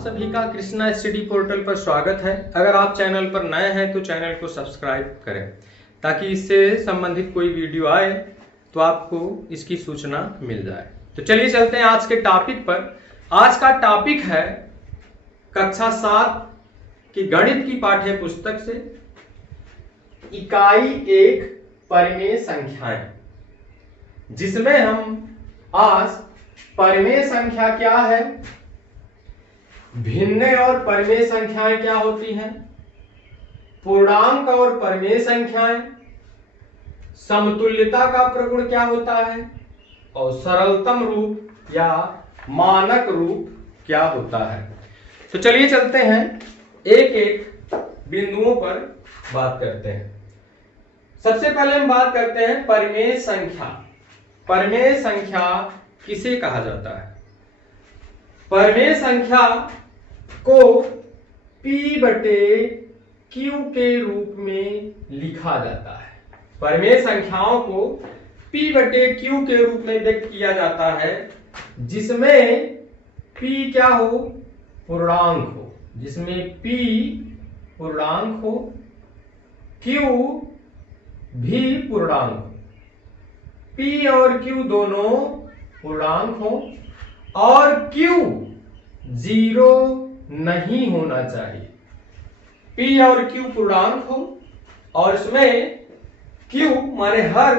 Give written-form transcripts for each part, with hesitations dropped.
सभी का Krishna study portal पर स्वागत है। अगर आप चैनल पर नए हैं तो चैनल को सब्सक्राइब करें ताकि इससे संबंधित कोई वीडियो आए तो आपको इसकी सूचना मिल जाए। तो चलिए चलते हैं आज के टॉपिक पर। आज का टॉपिक है कक्षा 7 की गणित की पाठ्य पुस्तक से इकाई 1 परिमेय संख्याएं, जिसमें हम आज परिमेय संख्या क्या है, भिन्न और परिमेय संख्याएं क्या होती हैं, पूर्णांक और परिमेय संख्याएं, समतुल्यता का प्रगुण क्या होता है और सरलतम रूप या मानक रूप क्या होता है। तो चलिए चलते हैं, एक एक बिंदुओं पर बात करते हैं। सबसे पहले हम बात करते हैं परिमेय संख्या। परिमेय संख्या किसे कहा जाता है? परिमेय संख्या को P बटे Q के रूप में लिखा जाता है। परिमेय संख्याओं को P बटे Q के रूप में व्यक्त किया जाता है, जिसमें P क्या हो? पूर्णांक हो। जिसमें P पूर्णांक हो, Q भी पूर्णांक हो। P और Q दोनों पूर्णांक हो और Q 0 नहीं होना चाहिए। P और Q पूर्णांक हो और इसमें Q माने हर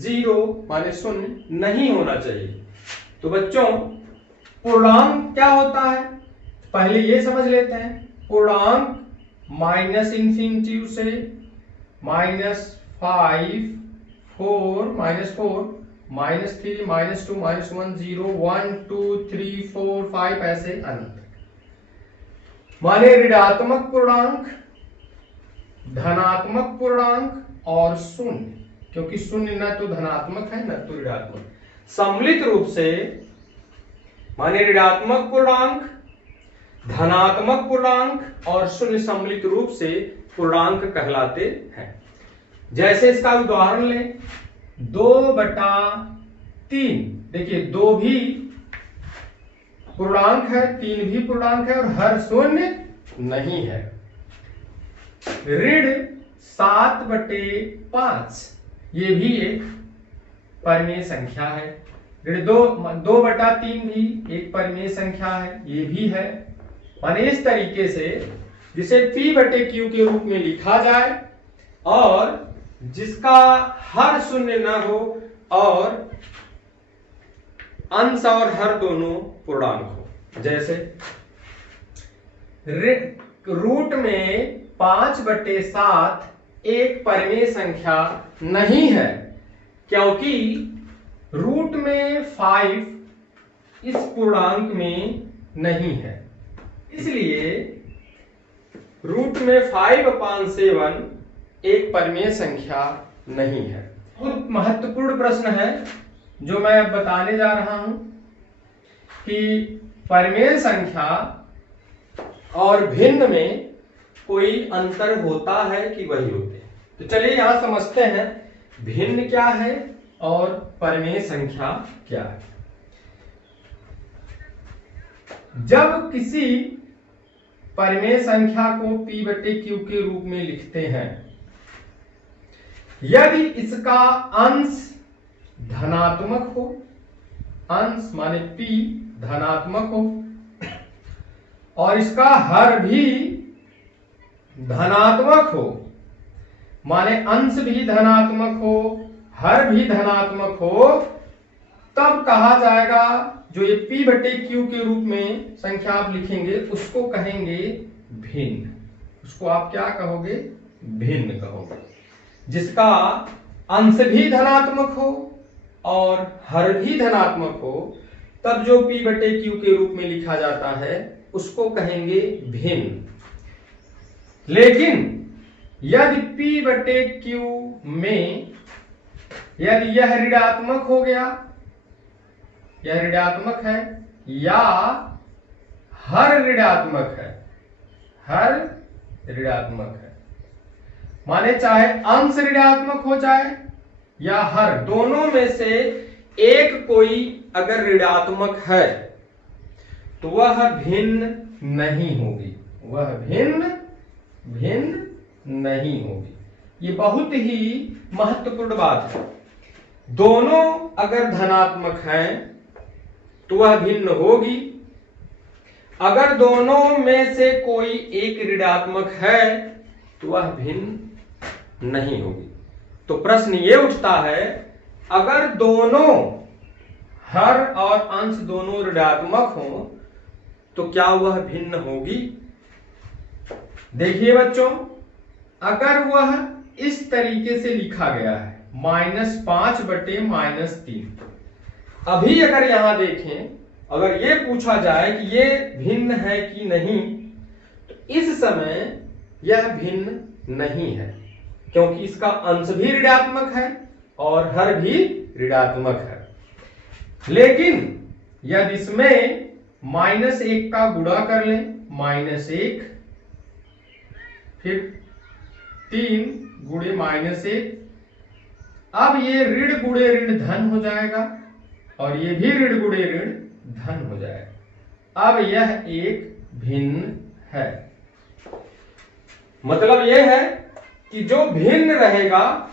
0 माने 0 नहीं होना चाहिए। तो बच्चों, पूर्णांक क्या होता है पहले ये समझ लेते हैं। पूर्णांक माइनस इंफिनिटी से -5, -4, -4, -3, -2, -1, 0, 1, 2, 3, 4, 5 ऐसे अनंत माने ऋणात्मक पूर्णांक, धनात्मक पूर्णांक और शून्य, क्योंकि शून्य न तो धनात्मक है न तो ऋणात्मक। सम्मिलित रूप से माने ऋणात्मक पूर्णांक, धनात्मक पूर्णांक और शून्य सम्मिलित रूप से पूर्णांक कहलाते हैं। जैसे इसका उदाहरण लें, 2/3। देखिए 2 भी पूर्णांक है, 3 भी पूर्णांक है और हर शून्य नहीं है। ऋण 7/5 ये भी एक परिमेय संख्या है। ऋण 2/3 भी एक परिमेय संख्या है, ये भी है। माने इस तरीके से जिसे P बटे Q के रूप में लिखा जाए और जिसका हर शून्य न हो और अंश और हर दोनों पूर्णांक हो। जैसे रूट में 5/7 एक परिमेय संख्या नहीं है, क्योंकि रूट में 5 इस पूर्णांक में नहीं है। इसलिए रूट में 5/7 एक परिमेय संख्या नहीं है। बहुत महत्वपूर्ण प्रश्न है जो मैं अब बताने जा रहा हूं कि परिमेय संख्या और भिन्न में कोई अंतर होता है कि वही होते हैं। तो चलिए यहां समझते हैं भिन्न क्या है और परिमेय संख्या क्या है। जब किसी परिमेय संख्या को P बटे Q के रूप में लिखते हैं, यदि इसका अंश धनात्मक हो, अंश माने P धनात्मक हो और इसका हर भी धनात्मक हो, माने अंश भी धनात्मक हो, हर भी धनात्मक हो, तब कहा जाएगा, जो ये P बटे Q के रूप में संख्या आप लिखेंगे उसको कहेंगे भिन्न। उसको आप क्या कहोगे? भिन्न कहोगे। जिसका अंश भी धनात्मक हो और हर भी धनात्मक हो, तब जो P बटे Q के रूप में लिखा जाता है उसको कहेंगे भिन्न। लेकिन यदि P बटे Q में यदि यह ऋणात्मक हो गया, यह ऋणात्मक है या हर ऋणात्मक है, हर ऋणात्मक है, माने चाहे अंश ऋणात्मक हो जाए या हर, दोनों में से एक कोई अगर ऋणात्मक है तो वह भिन्न नहीं होगी, वह भिन्न नहीं होगी। ये बहुत ही महत्वपूर्ण बात है। दोनों अगर धनात्मक हैं तो वह भिन्न होगी, अगर दोनों में से कोई एक ऋणात्मक है तो वह भिन्न नहीं होगी। तो प्रश्न ये उठता है, अगर दोनों हर और अंश दोनों ऋणात्मक हो तो क्या वह भिन्न होगी? देखिए बच्चों, अगर वह इस तरीके से लिखा गया है -5/-3, अभी अगर यहां देखें, अगर ये पूछा जाए कि ये भिन्न है कि नहीं, तो इस समय यह भिन्न नहीं है, क्योंकि इसका अंश भी ऋणात्मक है और हर भी ऋणात्मक है। लेकिन यदि इसमें -1 का गुणा कर लें, -1 फिर 3 गुणे -1, अब ये ऋण गुणे ऋण धन हो जाएगा और ये भी ऋण गुणे ऋण धन हो जाएगा। अब यह एक भिन्न है। मतलब यह है कि जो भिन्न रहेगा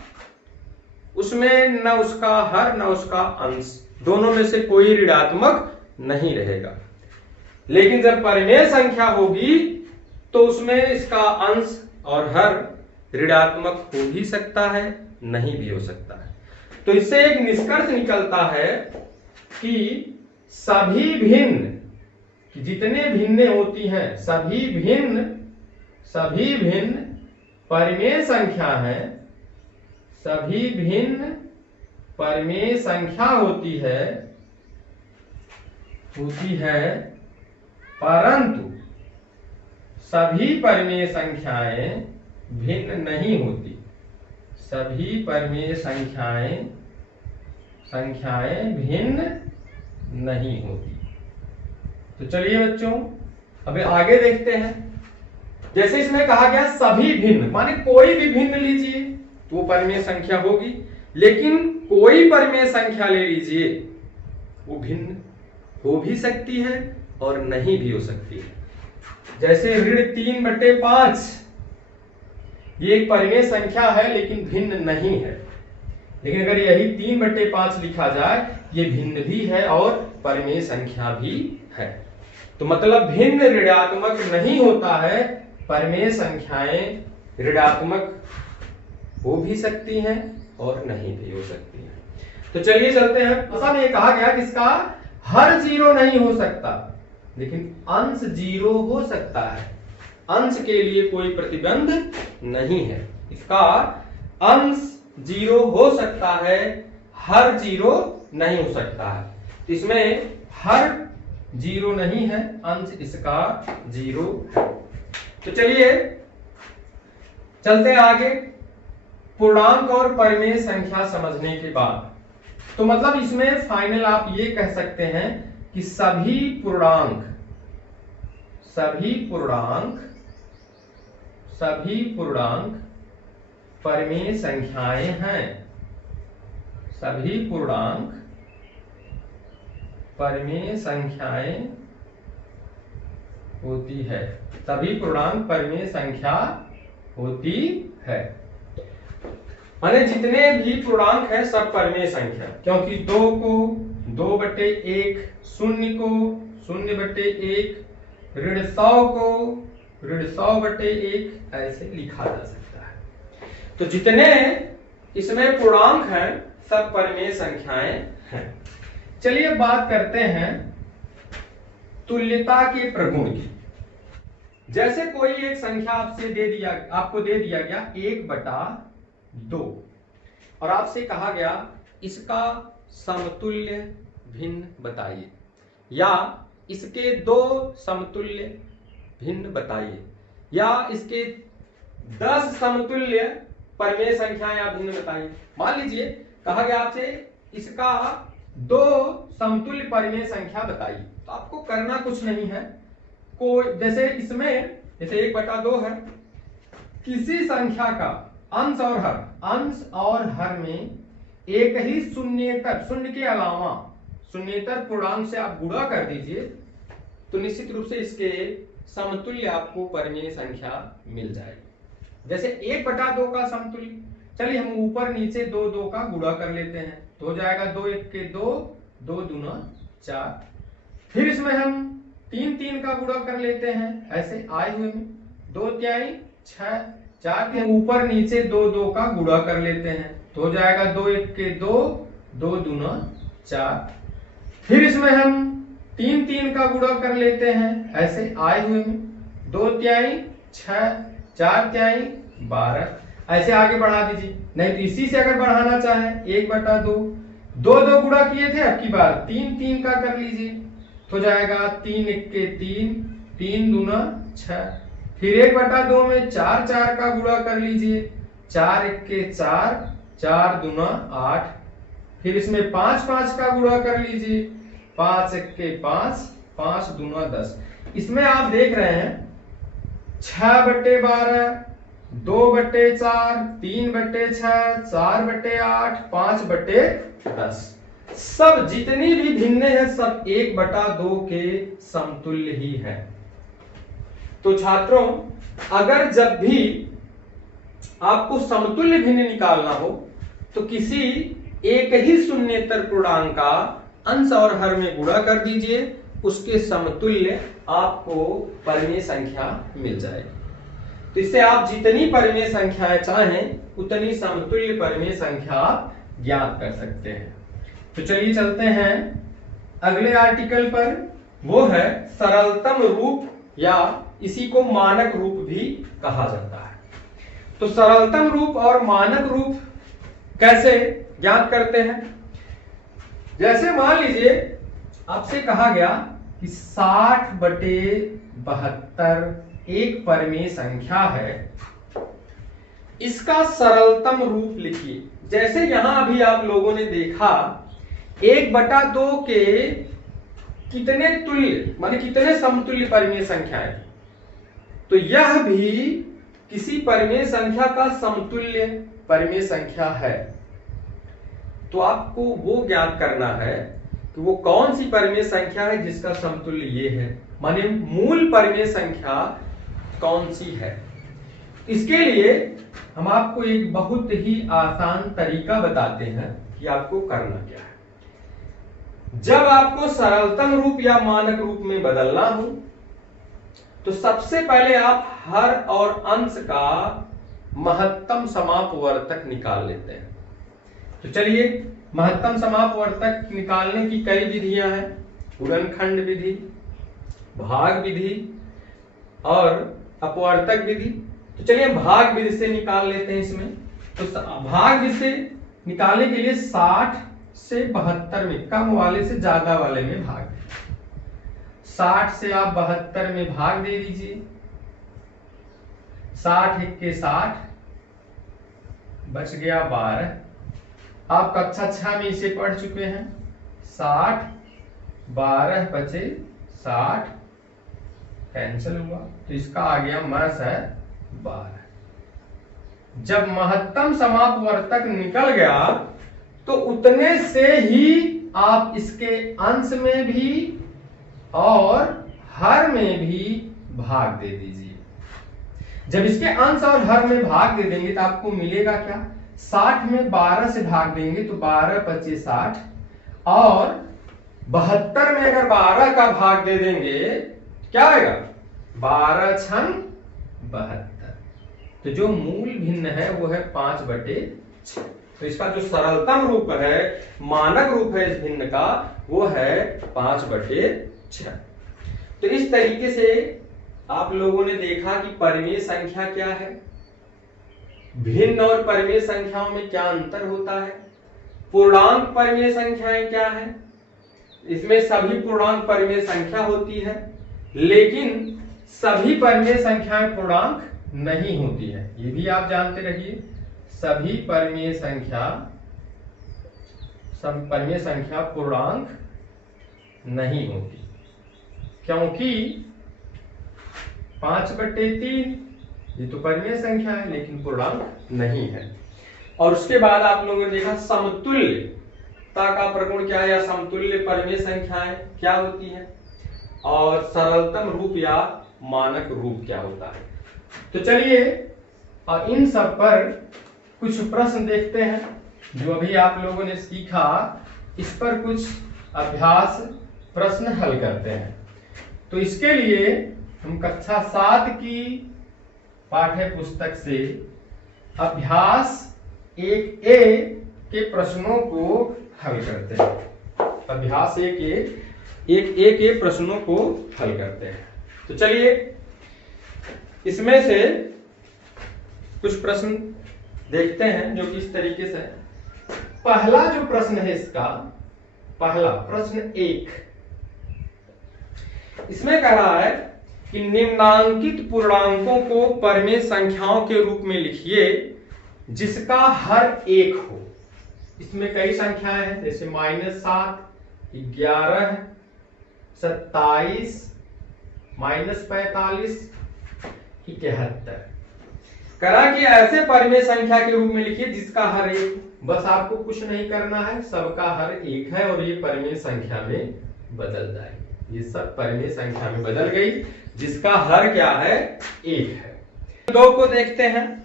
उसमें न उसका हर न उसका अंश, दोनों में से कोई ऋणात्मक नहीं रहेगा। लेकिन जब परिमेय संख्या होगी तो उसमें इसका अंश और हर ऋणात्मक हो भी सकता है, नहीं भी हो सकता है। तो इससे एक निष्कर्ष निकलता है कि सभी भिन्न, जितने भिन्नें होती हैं सभी भिन्न परिमेय संख्या है, सभी भिन्न परिमेय संख्या होती है, परंतु सभी परिमेय संख्याएं भिन्न नहीं होती। सभी परिमेय संख्याएं भिन्न नहीं होती। तो चलिए बच्चों, अबे आगे देखते हैं। जैसे इसमें कहा गया सभी भिन्न, माने कोई भी भिन्न लीजिए तो वो परिमेय संख्या होगी, लेकिन कोई परिमेय संख्या ले लीजिए वो भिन्न हो भी सकती है और नहीं भी हो सकती है। जैसे ऋण 3/5, ये एक परिमेय संख्या है लेकिन भिन्न नहीं है। लेकिन अगर यही 3/5 लिखा जाए, ये भिन्न भी है और परिमेय संख्या भी है। तो मतलब भिन्न ऋणात्मक नहीं होता है, परिमेय संख्याएं ऋणात्मक हो भी सकती हैं और नहीं भी हो सकती हैं। तो चलिए चलते हैं। ऐसा में कहा गया कि इसका हर 0 नहीं हो सकता, लेकिन अंश 0 हो सकता है। अंश के लिए कोई प्रतिबंध नहीं है, इसका अंश 0 हो सकता है, हर 0 नहीं हो सकता है। इसमें हर 0 नहीं है, अंश इसका 0 है। तो चलिए चलते हैं आगे। पूर्णांक और परिमेय संख्या समझने के बाद, तो मतलब इसमें फाइनल आप ये कह सकते हैं कि सभी पूर्णांक परिमेय संख्याएं हैं। सभी पूर्णांक परिमेय संख्याएं होती है। सभी पूर्णांक परिमेय संख्या होती है, माने जितने भी पूर्णांक है सब परिमेय संख्या, क्योंकि 2 को 2/1, 0 को 0/1, ऋण 100 को ऋण 100/1 ऐसे लिखा जा सकता है। तो जितने इसमें पूर्णांक हैं सब परिमेय संख्याएं हैं। चलिए बात करते हैं तुल्यता के प्रगुण की। जैसे कोई एक संख्या आपको दे दिया गया 1/2 और आपसे कहा गया इसका समतुल्य भिन्न बताइए, या इसके 2 समतुल्य भिन्न बताइए, या इसके 10 समतुल्य परिमेय संख्याएं आप भिन्न बताइए। मान लीजिए कहा गया आपसे इसका 2 समतुल्य परिमेय संख्या बताइए, तो आपको करना कुछ नहीं है। कोई जैसे इसमें जैसे 1/2 है, किसी संख्या का अंश और हर में एक ही शून्य के अलावा शून्येतर पूर्णांक से आप गुणा कर दीजिए, तो निश्चित रूप से इसके समतुल्य आपको परिमेय संख्या मिल जाएगी। जैसे 1/2 का समतुल्य, चलिए हम ऊपर नीचे 2 का गुणा कर लेते हैं तो हो जाएगा 2 1 के 2, 2 दूना 4। फिर इसमें हम 3 का गुणा कर लेते हैं ऐसे आए हुए में, 2 तिहाई 6, 4 के ऊपर नीचे 2 का गुणा कर लेते हैं तो हो जाएगा 2 1 के 2, 2 दूना 4। फिर इसमें हम 3 का गुणा कर लेते हैं ऐसे आए हुए में, 2 तिहाई 6, 4 तिहाई 12, ऐसे आगे बढ़ा दीजिए। नहीं तो इसी से अगर बढ़ाना चाहे 1/2, 2 गुणा किए थे, अब की बार 3 का कर लीजिए तो जाएगा 3 1 के 3, 3 दूना 6। फिर 1/2 में 4 का गुणा कर लीजिए, 4 1 के 4, 4 दूना 8। फिर इसमें 5 का गुणा कर लीजिए, 5 1 के 5, 5 दूना 10। इसमें आप देख रहे हैं 6/12, 2/4, 3/6, 4/8, 5/10, सब जितनी भी भिन्ने हैं सब 1/2 के समतुल्य ही है। तो छात्रों, अगर जब भी आपको समतुल्य भिन्न निकालना हो तो किसी एक ही शून्येतर पूर्णांक का अंश और हर में गुणा कर दीजिए, उसके समतुल्य आपको परिमेय संख्या मिल जाएगी। तो इससे आप जितनी परिमेय संख्याएं चाहें उतनी समतुल्य परिमेय संख्या आप ज्ञात कर सकते हैं। तो चलिए चलते हैं अगले आर्टिकल पर, वो है सरलतम रूप या इसी को मानक रूप भी कहा जाता है। तो सरलतम रूप और मानक रूप कैसे ज्ञात करते हैं? जैसे मान लीजिए आपसे कहा गया कि 60/72 एक परिमेय संख्या है, इसका सरलतम रूप लिखिए। जैसे यहां अभी आप लोगों ने देखा 1/2 के कितने तुल्य माने कितने समतुल्य परिमेय संख्याएं, तो यह भी किसी परिमेय संख्या का समतुल्य परिमेय संख्या है। तो आपको वो ज्ञात करना है कि वो कौन सी परिमेय संख्या है जिसका समतुल्य ये है, माने मूल परिमेय संख्या कौन सी है। इसके लिए हम आपको एक बहुत ही आसान तरीका बताते हैं कि आपको करना क्या है। जब आपको सरलतम रूप या मानक रूप में बदलना हो तो सबसे पहले आप हर और अंश का महत्तम समापवर्तक निकाल लेते हैं। तो चलिए, महत्तम समापवर्तक निकालने की कई विधियां हैं, गुणनखंड विधि, भाग विधि और अपवर्तक विधि। तो चलिए भाग विधि से निकाल लेते हैं इसमें। तो भाग विधि से निकालने के लिए 60 से 72 में, कम वाले से ज्यादा वाले में भाग, 60 से आप 72 में भाग दे दीजिए, 60 1 के 60, बच गया 12। आप कक्षा 6 में इसे पढ़ चुके हैं। 60 12 बचे 60, कैंसिल हुआ तो इसका आ गया मस है 12। जब महत्तम समापवर्तक निकल गया तो उतने से ही आप इसके अंश में भी और हर में भी भाग दे दीजिए। जब इसके अंश और हर में भाग दे देंगे तो आपको मिलेगा क्या, 60 में 12 से भाग देंगे तो 12 25 60, और 72 में अगर 12 का भाग दे देंगे क्या आएगा, 12 छंग 72। तो जो मूल भिन्न है वो है 5/6। तो इसका जो सरलतम रूप है, मानक रूप है इस भिन्न का, वो है 5/6। तो इस तरीके से आप लोगों ने देखा कि परिमेय संख्या क्या है, भिन्न और परिमेय संख्याओं में क्या अंतर होता है, पूर्णांक परिमेय संख्याएं क्या है, इसमें सभी पूर्णांक परिमेय संख्या होती है, लेकिन सभी परिमेय संख्याएं पूर्णांक नहीं होती है, ये भी आप जानते रहिए। सभी परिमेय संख्या पूर्णांक नहीं होती, क्योंकि 5/3 ये तो परिमेय संख्या है लेकिन पूर्णांक नहीं है। और उसके बाद आप लोगों ने देखा समतुल्यता का प्रगुण क्या है, या समतुल्य परिमेय संख्याएं क्या होती है, और सरलतम रूप या मानक रूप क्या होता है। तो चलिए इन सब पर कुछ प्रश्न देखते हैं जो अभी आप लोगों ने सीखा, इस पर कुछ अभ्यास प्रश्न हल करते हैं। तो इसके लिए हम कक्षा 7 की पाठ्य पुस्तक से अभ्यास 1A के प्रश्नों को हल करते हैं। अभ्यास 1A के प्रश्नों को हल करते हैं। तो चलिए इसमें से कुछ प्रश्न देखते हैं जो कि इस तरीके से। पहला जो प्रश्न है इसका, पहला प्रश्न 1, इसमें कह रहा है कि निम्नांकित पूर्णांकों को परिमेय संख्याओं के रूप में लिखिए जिसका हर एक हो। इसमें कई संख्याएं हैं जैसे -7, 11, 27, -45, 71। करा कि ऐसे परिमेय संख्या के रूप में लिखिए जिसका हर एक, बस आपको कुछ नहीं करना है, सबका हर एक है और ये परिमेय संख्या में बदल जाएगी। ये सब परिमेय संख्या में बदल गई जिसका हर क्या है, एक है। 2 को देखते हैं।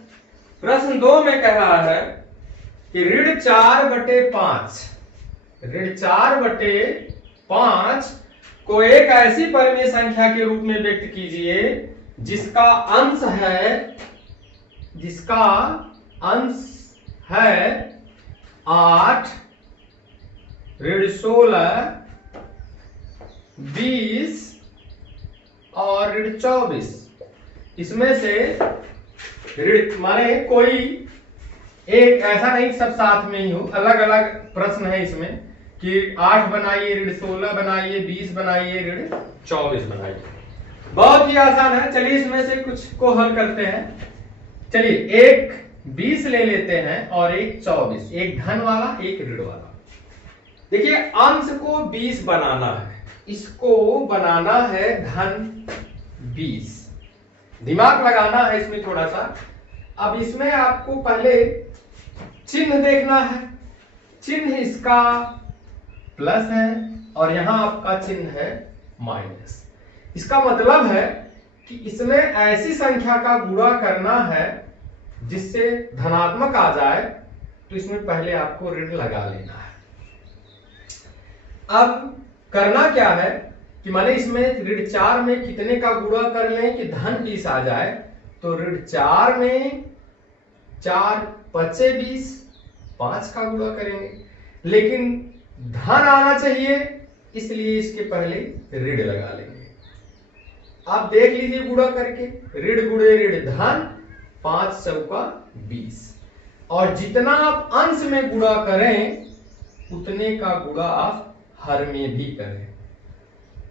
प्रश्न 2 में कह रहा है कि ऋण 4/5, ऋण 4/5 को एक ऐसी परिमेय संख्या के रूप में व्यक्त कीजिए जिसका अंश है 8, ऋण 16, 20 और ऋण 24। इसमें से ऋण माने कोई एक, ऐसा नहीं सब साथ में ही हो, अलग अलग प्रश्न है इसमें कि 8 बनाइए, ऋण 16 बनाइए, 20 बनाइए, ऋण 24 बनाइए। बहुत ही आसान है। चलिए इसमें से कुछ को हल करते हैं। चलिए एक 20 ले लेते हैं और एक 24, एक धन वाला एक ऋण वाला। देखिए अंश को 20 बनाना है, इसको बनाना है धन 20। दिमाग लगाना है इसमें थोड़ा सा। अब इसमें आपको पहले चिन्ह देखना है। चिन्ह इसका प्लस है और यहां आपका चिन्ह है माइनस। इसका मतलब है कि इसमें ऐसी संख्या का गुणा करना है जिससे धनात्मक आ जाए, तो इसमें पहले आपको ऋण लगा लेना है। अब करना क्या है कि माने इसमें ऋण 4 में कितने का गुणा कर लें कि धन 20 आ जाए, तो ऋण 4 में 4 पचे 20, 5 का गुणा करेंगे, लेकिन धन आना चाहिए इसलिए इसके पहले ऋण लगा लेंगे। आप देख लीजिए गुणा करके, ऋण गुणे ऋण धन, 5 चौका 20, और जितना आप अंश में गुणा करें उतने का गुणा आप हर में भी करें,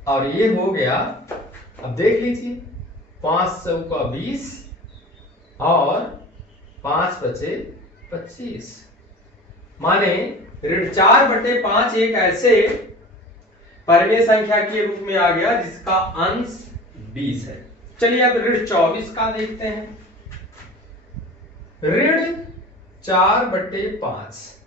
और ये हो गया। अब देख लीजिए 5 चौका 20 और 5 पचे 25, माने ऋण 4/5 एक ऐसे परिमेय संख्या के रूप में आ गया जिसका अंश 20 है। चलिए अब ऋण 24 का देखते हैं। ऋण 4/5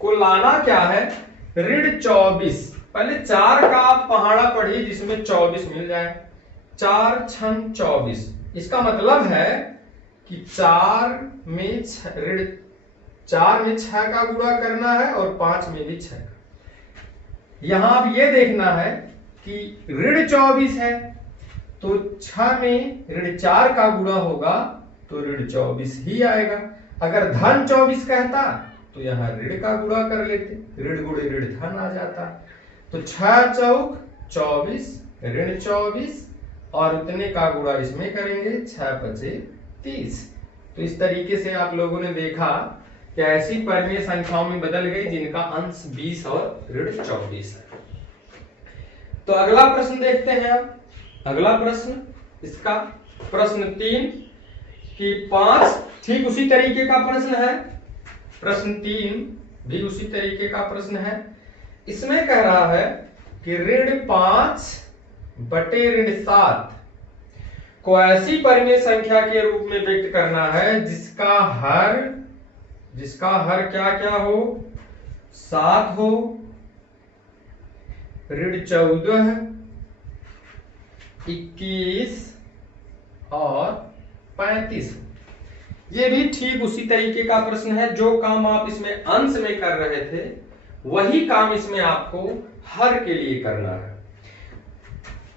को लाना क्या है, ऋण 24। पहले 4 का आप पहाड़ा पढ़िए जिसमें 24 मिल जाए। 4 छन 24, इसका मतलब है कि 4 में ऋण 4 में 6 का गुणा करना है और 5 में भी 6 का। यहां अब ये देखना है कि ऋण 24 है तो 6 में ऋण 4 का गुणा होगा तो ऋण 24 ही आएगा। अगर धन 24 कहता तो यहां ऋण का गुणा कर लेते, ऋण गुणे ऋण धन आ जाता। तो 6 चौक 24, ऋण 24 और उतने का गुणा इसमें करेंगे, 6 पचे 30। तो इस तरीके से आप लोगों ने देखा कि ऐसी परिमेय संख्याओं में बदल गई जिनका अंश 20 और ऋण 24 है। तो अगला प्रश्न देखते हैं। अब अगला प्रश्न, इसका प्रश्न 3 कि 5 ठीक उसी तरीके का प्रश्न है। प्रश्न 3 भी उसी तरीके का प्रश्न है। इसमें कह रहा है कि ऋण 5 बटे ऋण 7 को ऐसी परिमेय संख्या के रूप में व्यक्त करना है जिसका हर क्या क्या हो, 7 हो, ऋण 14, 21 और 35। ये भी ठीक उसी तरीके का प्रश्न है। जो काम आप इसमें अंश में कर रहे थे वही काम इसमें आपको हर के लिए करना है।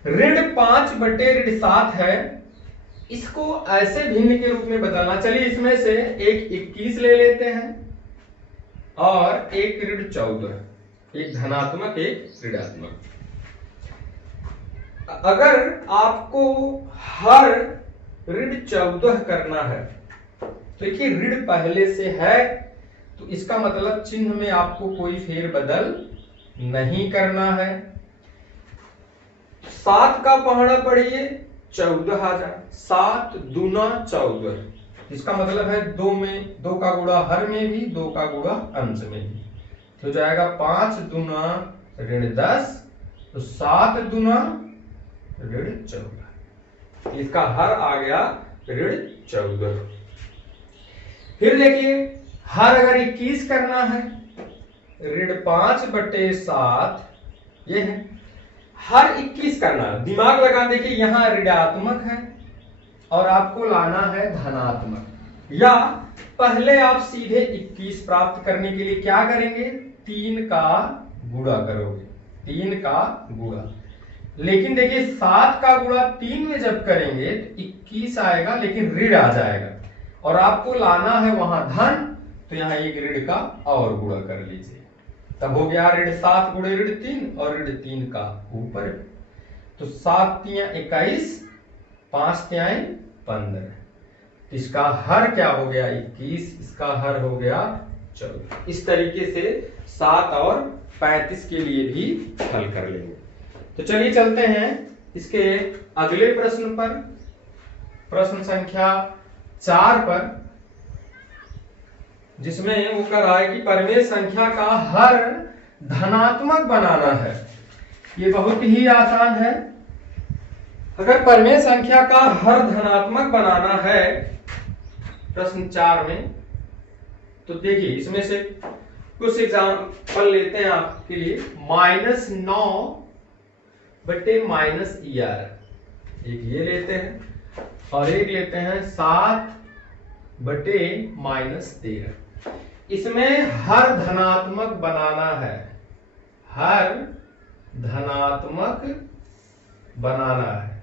ऋण 5/7 है, इसको ऐसे भिन्न के रूप में बताना। चलिए इसमें से एक 21 ले लेते हैं और एक ऋण 14, एक धनात्मक एक ऋणात्मक। अगर आपको हर ऋण 14 करना है, देखिए ऋण पहले से है तो इसका मतलब चिन्ह में आपको कोई फेरबदल नहीं करना है। 7 का पहाड़ा पढ़िए 14 आ जाए, 7 दूना 14, इसका मतलब है 2 में 2 का गुणा हर में भी, 2 का गुणा अंश में भी, तो जाएगा 5 दूना ऋण 10, तो 7 दूना ऋण 14, इसका हर आ गया ऋण 14। फिर देखिए हर अगर 21 करना है, ऋण 5/7 ये है, हर 21 करना, दिमाग लगा। देखिए यहां ऋणात्मक है और आपको लाना है धनात्मक, या पहले आप सीधे 21 प्राप्त करने के लिए क्या करेंगे, 3 का गुणा करोगे, 3 का गुणा। लेकिन देखिए 7 का गुणा 3 में जब करेंगे तो 21 आएगा लेकिन ऋण आ जाएगा और आपको लाना है वहां धन, तो यहां एक ऋण का और गुणा कर लीजिए, तब हो गया ऋण 7 गुणे ऋण 3 और ऋण 3 का ऊपर, तो 7 तियां 21, 5 तियां 15, इसका हर क्या हो गया 21, इसका हर हो गया 14। इस तरीके से 7 और 35 के लिए भी हल कर लेंगे। तो चलिए चलते हैं इसके अगले प्रश्न पर, प्रश्न संख्या 4 पर, जिसमें वो कर रहा है कि परिमेय संख्या का हर धनात्मक बनाना है। ये बहुत ही आसान है। अगर परिमेय संख्या का हर धनात्मक बनाना है प्रश्न 4 में, तो देखिए इसमें से कुछ एग्जाम्पल लेते हैं आपके लिए। -9/-11, एक ये लेते हैं और एक लेते हैं 7/-13। इसमें हर धनात्मक बनाना है, हर धनात्मक बनाना है,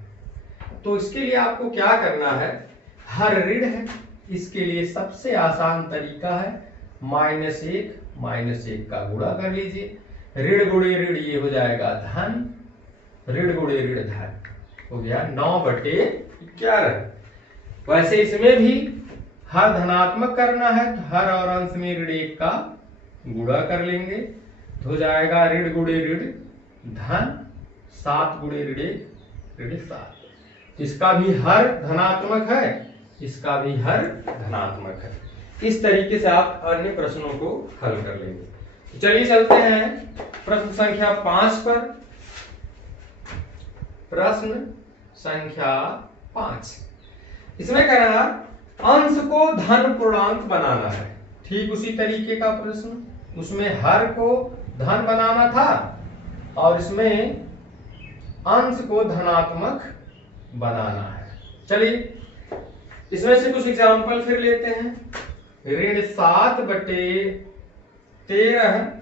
तो इसके लिए आपको क्या करना है, हर ऋण है, इसके लिए सबसे आसान तरीका है -1 का गुणा कर लीजिए, ऋण गुणे ऋण ये हो जाएगा धन, ऋण गुणे ऋण धन हो गया 9/11। वैसे इसमें भी हर धनात्मक करना है तो हर और अंश में ऋण 1 का गुणा कर लेंगे, तो हो जाएगा ऋण गुणे ऋण धन, 7 गुणे ऋण 1 ऋण 7। इसका भी हर धनात्मक है, इसका भी हर धनात्मक है। इस तरीके से आप अन्य प्रश्नों को हल कर लेंगे। चलिए चलते हैं प्रश्न संख्या 5 पर। प्रश्न संख्या 5, इसमें कह रहा अंश को धन पूर्णांक बनाना है। ठीक उसी तरीके का प्रश्न, उसमें हर को धन बनाना था और इसमें अंश को धनात्मक बनाना है। चलिए इसमें से कुछ एग्जाम्पल फिर लेते हैं। ऋण 7/13,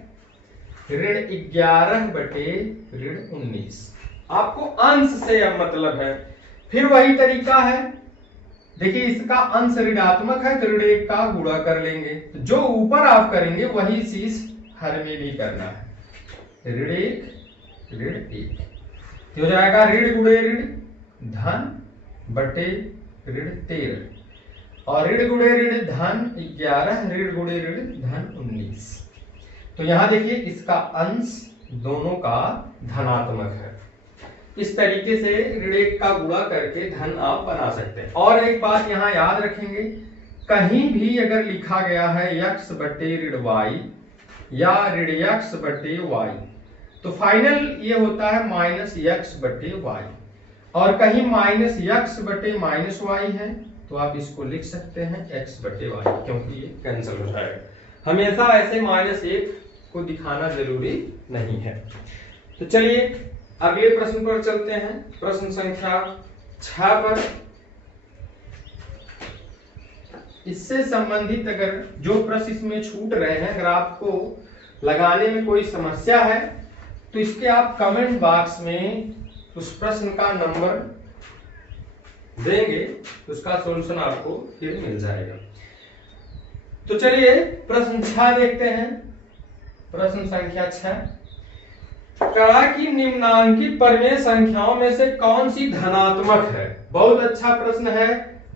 ऋण 11/19। आपको अंश से अब मतलब है, फिर वही तरीका है। देखिए इसका अंश ऋणात्मक है तो ऋण 1 का गुणा कर लेंगे, तो जो ऊपर आप करेंगे वही चीज हर में भी करना है, ऋण 1 ऋण 1, हो जाएगा ऋण गुणे ऋण धन बटे ऋण 13 और ऋण गुणे ऋण धन 11, ऋण गुणे ऋण धन 19। तो यहां देखिए इसका अंश दोनों का धनात्मक है। इस तरीके से ऋण 1 का गुणा करके धन आप बना सकते हैं। और एक बात यहाँ याद रखेंगे, कहीं भी अगर लिखा गया है x बटे ऋण y या ऋण x बटे y, तो फाइनल ये होता है -x बटे y, और कहीं -x बटे -y है तो आप इसको लिख सकते हैं x बटे y, क्योंकि ये कैंसिल हो जाएगा। हमेशा ऐसे -1 को दिखाना जरूरी नहीं है। तो चलिए अगले प्रश्न पर चलते हैं, प्रश्न संख्या 6 पर। इससे संबंधित अगर जो प्रश्न इसमें छूट रहे हैं, अगर आपको लगाने में कोई समस्या है तो इसके आप कमेंट बॉक्स में उस प्रश्न का नंबर देंगे, उसका सॉल्यूशन आपको फिर मिल जाएगा। तो चलिए प्रश्न 6 देखते हैं। प्रश्न संख्या 6, कहा कि निम्नांकित परिमेय संख्याओं में से कौन सी धनात्मक है। बहुत अच्छा प्रश्न है।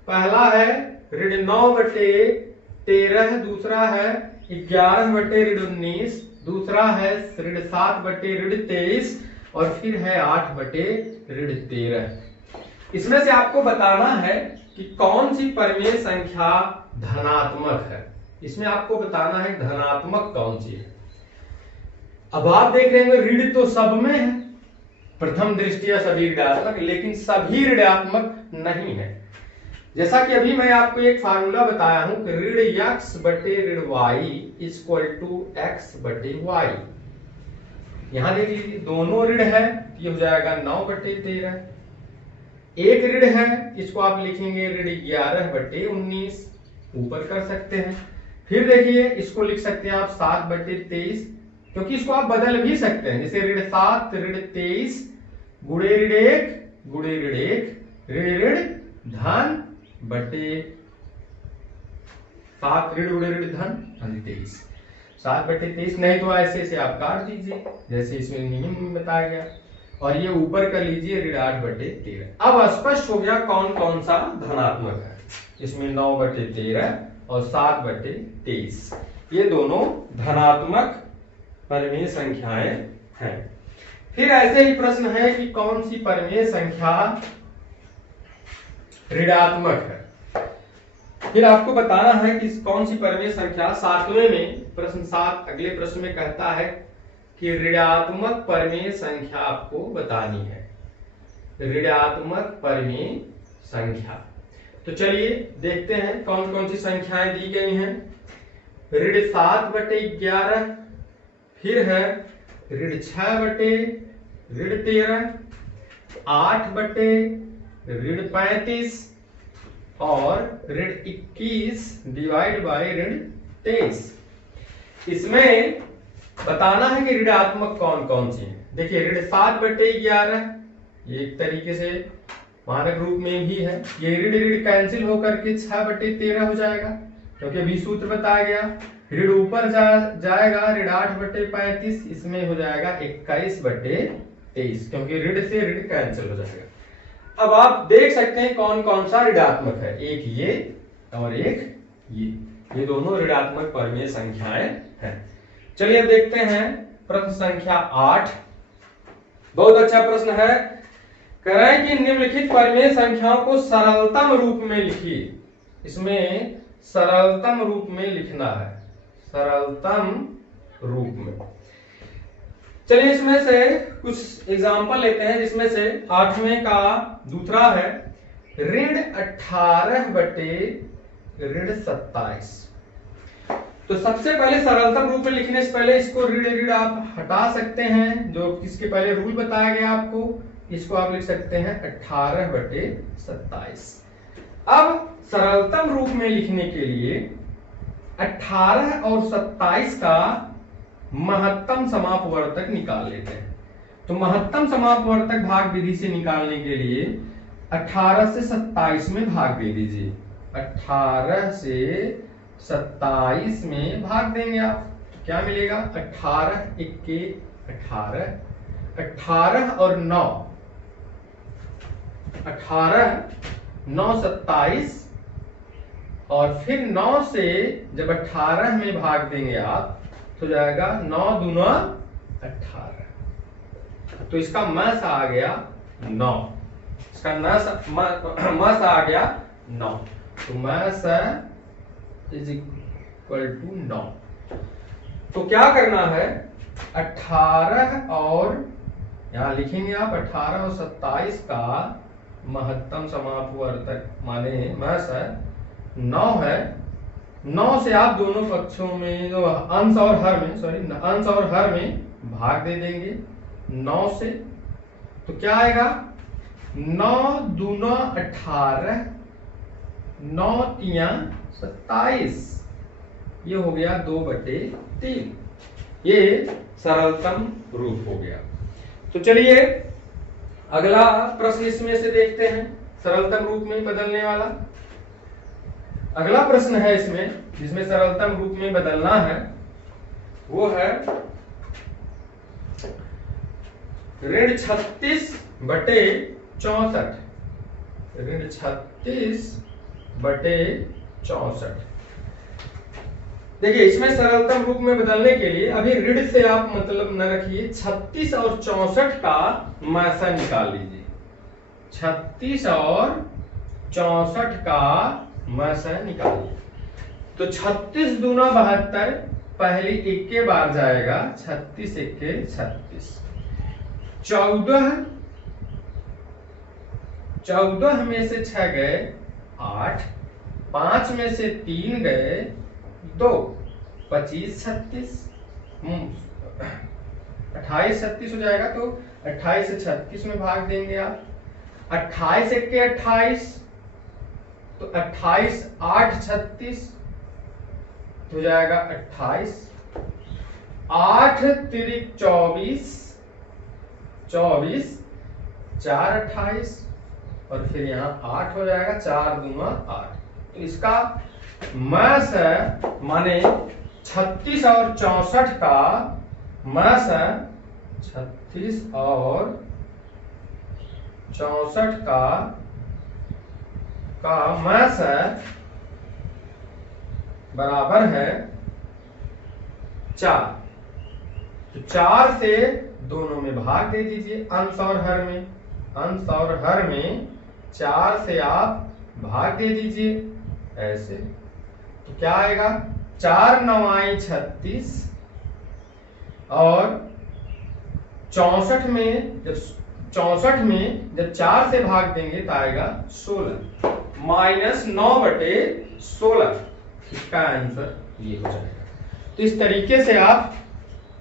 पहला है ऋण 9/13, दूसरा है 11/19, दूसरा है ऋण 7/23 और फिर है 8/13। इसमें से आपको बताना है कि कौन सी परिमेय संख्या धनात्मक है। इसमें आपको बताना है धनात्मक कौन सी है। अब आप देख रहे हैं ऋण तो सब में है, प्रथम दृष्टिया सभी ऋणात्मक, लेकिन सभी ऋणात्मक नहीं है। जैसा कि अभी मैं आपको एक फार्मूला बताया हूं कि ऋण x बटे ऋण y इक्वल टू x बटे y। यहां देख लीजिए दोनों ऋण है, ये हो जाएगा 9/13। एक ऋण है, इसको आप लिखेंगे ऋण 11/19, ऊपर कर सकते हैं। फिर देखिए इसको लिख सकते हैं आप 7/23, क्योंकि इसको आप बदल भी सकते हैं। जैसे ऋण 7 ऋण 23 गुणे ऋण 1 गुणे ऋण 1 ऋण ऋण धन बटे 7 ऋण गुणे ऋण धन 23, 7/23। नहीं तो ऐसे आप काट दीजिए जैसे इसमें नियम में बताया गया, और ये ऊपर कर लीजिए ऋण 8/13। अब स्पष्ट हो गया कौन कौन सा धनात्मक है। इसमें 9/13 और 7/23 ये दोनों धनात्मक परिमेय संख्याएं हैं। फिर ऐसे ही प्रश्न है कि कौन सी परिमेय संख्या ऋणात्मक है। फिर आपको बताना है कि कौन सी परिमेय संख्या। 7वें में प्रश्न 7 अगले प्रश्न में कहता है कि ऋणात्मक परिमेय संख्या आपको बतानी है। ऋणात्मक परिमेय संख्या। तो चलिए देखते हैं कौन कौन सी संख्याएं दी गई हैं। ऋण 7/11, फिर है ऋण 6/13, 8/35 और ऋण 21 डिवाइड बाय ऋण 23। इसमें बताना है कि ऋणात्मक कौन कौन सी है। देखिए ऋण 7/11 ये एक तरीके से मानक रूप में भी है। ये ऋण ऋण कैंसिल होकर के 6/13 हो जाएगा, क्योंकि अभी सूत्र बताया गया। ऋण ऊपर जाएगा ऋण 8/35, इसमें हो जाएगा 21/23, क्योंकि ऋण से ऋण कैंसिल हो जाएगा। अब आप देख सकते हैं कौन कौन सा ऋणात्मक है। एक ये और एक ये दोनों ऋणात्मक परिमेय संख्याएं हैं। चलिए अब देखते हैं प्रश्न संख्या 8। बहुत अच्छा प्रश्न है। कह रहे हैं कि निम्नलिखित परिमेय संख्याओं को सरलतम रूप में लिखिए। इसमें सरलतम रूप में लिखना है, सरलतम रूप में। चलिए इसमें से कुछ एग्जांपल लेते हैं, जिसमें से 8वें का दूसरा है ऋण 18/27। तो सबसे पहले सरलतम रूप में लिखने से पहले इसको ऋण ऋण आप हटा सकते हैं, जो इसके पहले रूल बताया गया आपको। इसको आप लिख सकते हैं 18/27। अब सरलतम रूप में लिखने के लिए 18 और 27 का महत्तम समापवर्तक निकाल लेते हैं। तो महत्तम समापवर्तक भाग विधि से निकालने के लिए 18 से 27 में भाग दे दीजिए। 18 से 27 में भाग देंगे आप, तो क्या मिलेगा? 18 इक्के 18, 18 और 9, 18 9 27, और फिर 9 से जब 18 में भाग देंगे आप तो जाएगा 9 दूना 18। तो इसका मस आ गया 9, इसका मस आ गया 9। तो मस इज इक्वल टू 9। तो क्या करना है? 18 और यहां लिखेंगे आप 18 और 27 का महत्तम समापवर्तक माने मस 9 है। 9 से आप दोनों पक्षों में जो अंश और हर में अंश और हर में भाग दे देंगे 9 से। तो क्या आएगा? 9 दूना 18, 9 तिया 27, ये हो गया 2/3। ये सरलतम रूप हो गया। तो चलिए अगला प्रश्न इसमें से देखते हैं, सरलतम रूप में बदलने वाला। अगला प्रश्न है इसमें जिसमें सरलतम रूप में बदलना है, वो है ऋण 36/64। ऋण 36/64। देखिए इसमें सरलतम रूप में बदलने के लिए अभी ऋण से आप मतलब न रखिए, 36 और 64 का मासा निकाल लीजिए। 36 और 64 का मासा निकालिए। तो 36 दूना 72, पहली 1 के बार जाएगा, 36 1 के 36। 14 में से 6 गए 8, 5 में से 3 गए 2, 25 36, 28 36 हो जाएगा। तो 28 से 36 में भाग देंगे आप। 28 1 के 28, तो 28 8 36 हो जाएगा 28। 8 तिरिक 24, 24 4 28, और फिर यहाँ 8 हो जाएगा, 4 दूना 8। तो इसका मास है, माने 36 और 64 का मास है, 36 और 64 का मास है बराबर है 4। तो 4 से दोनों में भाग दे दीजिए, अंश और हर में। अंश और हर में 4 से आप भाग दे दीजिए ऐसे। तो क्या आएगा, 4 9 36, और 64 में जब 4 से भाग देंगे तो आएगा 16, -9/16। इसका आंसर ये हो जाएगा। तो इस तरीके से आप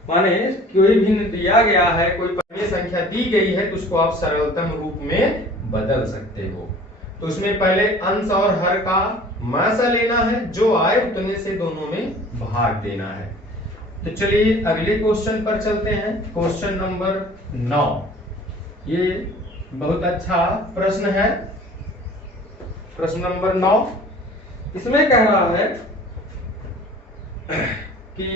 माने कोई भी दिया गया है, कोई परिमेय संख्या दी गई है, तो उसको आप सरलतम रूप में बदल सकते हो। तो उसमें पहले अंश और हर का मासा लेना है, जो आए उतने से दोनों में भाग देना है। तो चलिए अगले क्वेश्चन पर चलते हैं, क्वेश्चन नंबर 9। ये बहुत अच्छा प्रश्न है, प्रश्न नंबर 9। इसमें कह रहा है कि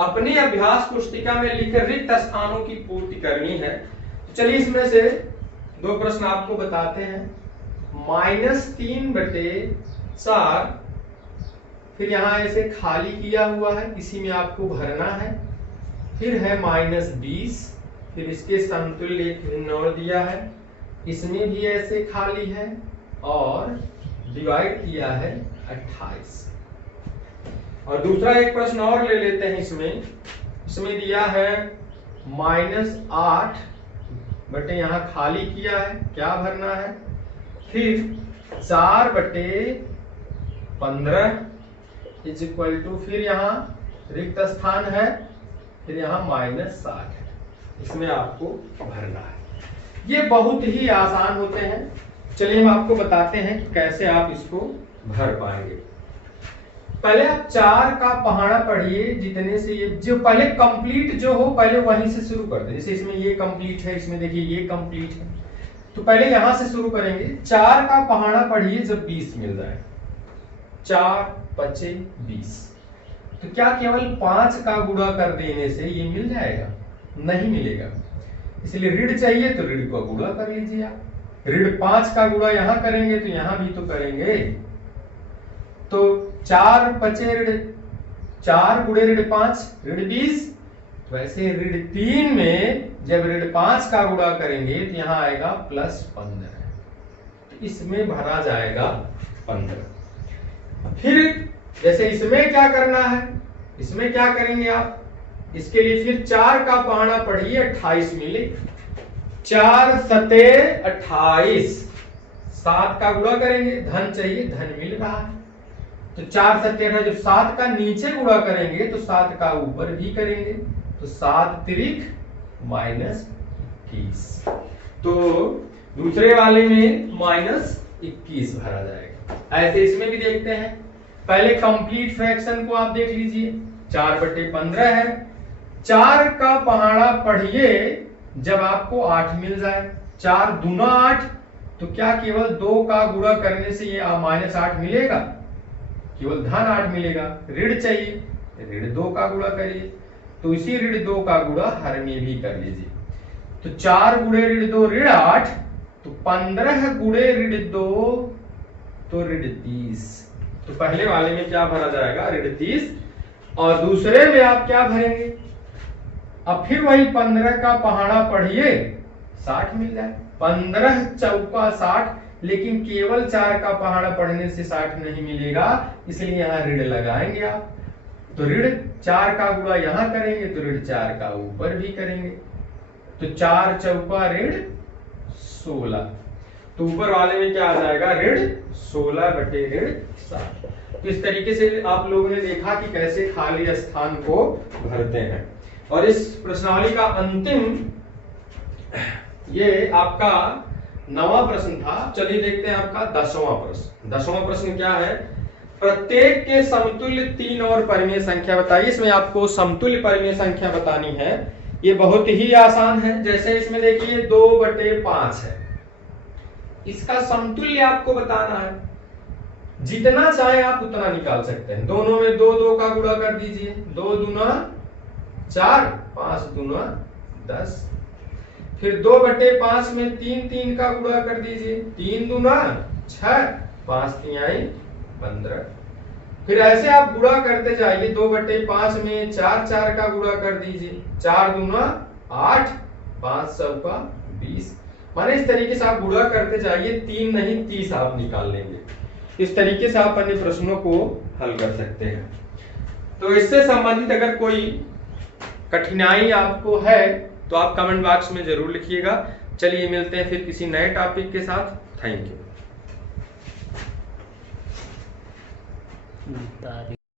अपनी अभ्यास पुस्तिका में लिखे रिक्त स्थानों की पूर्ति करनी है। तो चलिए इसमें से 2 प्रश्न आपको बताते हैं। -3/4, फिर यहां ऐसे खाली किया हुआ है, इसी में आपको भरना है। फिर है -20, फिर इसके समतुल्य एक नोट दिया है, इसमें भी ऐसे खाली है, और डिवाइड किया है 28। और दूसरा एक प्रश्न और ले लेते हैं। इसमें दिया है -8 बटे, यहाँ खाली किया है, क्या भरना है। फिर 4/15 इज इक्वल टू, फिर यहाँ रिक्त स्थान है, फिर यहाँ -60 है, इसमें आपको भरना है। ये बहुत ही आसान होते हैं। चलिए हम आपको बताते हैं कि कैसे आप इसको भर पाएंगे। पहले आप 4 का पहाड़ा पढ़िए, जितने से ये जो पहले कंप्लीट जो हो पहले वहीं से शुरू कर दे। जैसे इसमें ये कंप्लीट है, इसमें देखिए ये कंप्लीट है, तो पहले यहां से शुरू करेंगे। 4 का पहाड़ा पढ़िए जब 20 मिल जाए, 4 5 20, तो क्या केवल 5 का गुणा कर देने से ये मिल जाएगा? नहीं मिलेगा। इसलिए ऋण चाहिए तो ऋण को गुणा कर लीजिए आप। ऋण 5 का गुणा यहां करेंगे तो यहां भी तो करेंगे। तो 4 5 ऋण 4 गुणे ऋण 5 ऋण 20। वैसे ऋण 3 में जब ऋण 5 का गुणा करेंगे तो यहां आएगा +15, तो इसमें भरा जाएगा 15। फिर जैसे इसमें क्या करना है, इसमें क्या करेंगे आप, इसके लिए फिर 4 का पहाड़ा पढ़िए, 28 मिले। 4 7 28, 7 का गुणा करेंगे, धन चाहिए, धन मिल रहा है। तो 4 7 28, जब 7 का नीचे गुणा करेंगे तो 7 का ऊपर भी करेंगे, तो 7 तिरिक -21। तो दूसरे वाले में -21 भरा जाएगा। ऐसे इसमें भी देखते हैं। पहले कंप्लीट फ्रैक्शन को आप देख लीजिए, 4/15 है। 4 का पहाड़ा पढ़िए जब आपको 8 मिल जाए, 4 दूना 8, तो क्या केवल 2 का गुणा करने से ये -8 मिलेगा? केवल धन 8 मिलेगा। ऋण चाहिए, ऋण 2 का गुणा करिए, तो इसी ऋण 2 का गुणा हर में भी कर लीजिए। तो 4 गुणे ऋण 2 ऋण 8, तो 15 गुणे ऋण 2 तो ऋण 30। तो पहले वाले में क्या भरा जाएगा? ऋण 30। और दूसरे में आप क्या भरेंगे? अब फिर वही 15 का पहाड़ा पढ़िए, 60 मिल जाए। 15 चौका 60, लेकिन केवल 4 का पहाड़ा पढ़ने से 60 नहीं मिलेगा, इसलिए यहां ऋण लगाएंगे आप। तो ऋण 4 का गुणा यहां करेंगे तो ऋण 4 का ऊपर भी करेंगे, तो 4 चौका ऋण 16। तो ऊपर वाले में क्या आ जाएगा? ऋण 16 बटे ऋण 60। तो इस तरीके से आप लोगों ने देखा कि कैसे खाली स्थान को भरते हैं। और इस प्रश्नावली का अंतिम ये आपका 9वां प्रश्न था। चलिए देखते हैं आपका 10वां प्रश्न। 10वां प्रश्न क्या है? प्रत्येक के समतुल्य 3 और परिमेय संख्या बताइए। इसमें आपको समतुल्य परिमेय संख्या बतानी है। ये बहुत ही आसान है। जैसे इसमें देखिए 2/5 है, इसका समतुल्य आपको बताना है। जितना चाहे आप उतना निकाल सकते हैं। दोनों में 2 का गुणा कर दीजिए, 2 दूना 4, 5 दूना 10। फिर 2/5 में 3 का गुणा कर दीजिए, 3 दूना 6, 5 तिहाई 15। फिर ऐसे आप गुणा करते जाइए। 2/5 में 4 का गुणा कर दीजिए, 4 दूना 8, 5 चौका 20। माने इस तरीके से आप गुणा करते जाइए, 3 नहीं 30 आप निकाल लेंगे। इस तरीके से आप अन्य प्रश्नों को हल कर सकते हैं। तो इससे संबंधित अगर कोई कठिनाई आपको है तो आप कमेंट बॉक्स में जरूर लिखिएगा। चलिए मिलते हैं फिर किसी नए टॉपिक के साथ। Thank you.